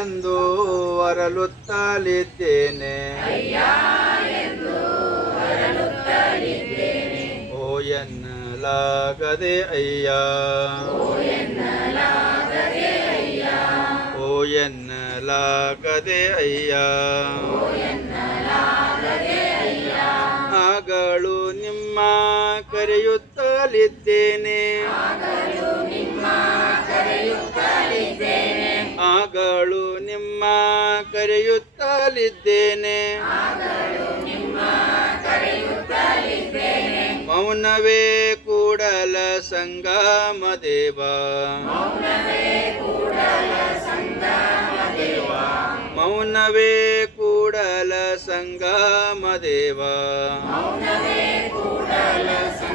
ಎಂದು ಅರಳುತ್ತಲಿದ್ದೇನೆ. ಓ ಎನ್ನಲಾಗದೆ ಅಯ್ಯ, ಓ ಎನ್ನಲಾಗದೆ ಅಯ್ಯ. ಆಗಳು ನಿಮ್ಮ ಕರೆಯುತ್ತಲಿದ್ದೇನೆ, ಆಗಳು ನಿಮ್ಮ ಕರೆಯುತ್ತಲಿದ್ದೇನೆ. ಮೌನವೇ ಕೂಡಲ ಸಂಗಮ ದೇವ, ಮೌನವೇ ಕೂಡಲ ಸಂಗಮ ದೇವ.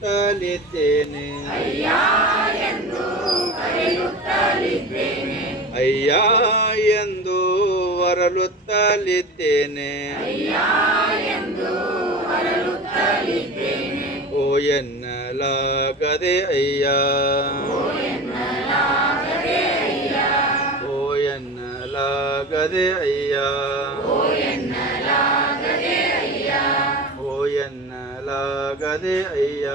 ತಲಿದ್ದೇನೆ ಅಯ್ಯ ಎಂದು ಹೊರಳುತ್ತಲಿದ್ದೇನೆ. ಓ ಎನ್ನಲಾಗದೆ ಅಯ್ಯ, ಓ ಎನ್ನಲಾಗದೆ ಅಯ್ಯ, ಓ ಎನ್ನಲಾಗದೆ ಅಯ್ಯ, ಓ ಎನ್ನಲಾಗದೆ ಅಯ್ಯ.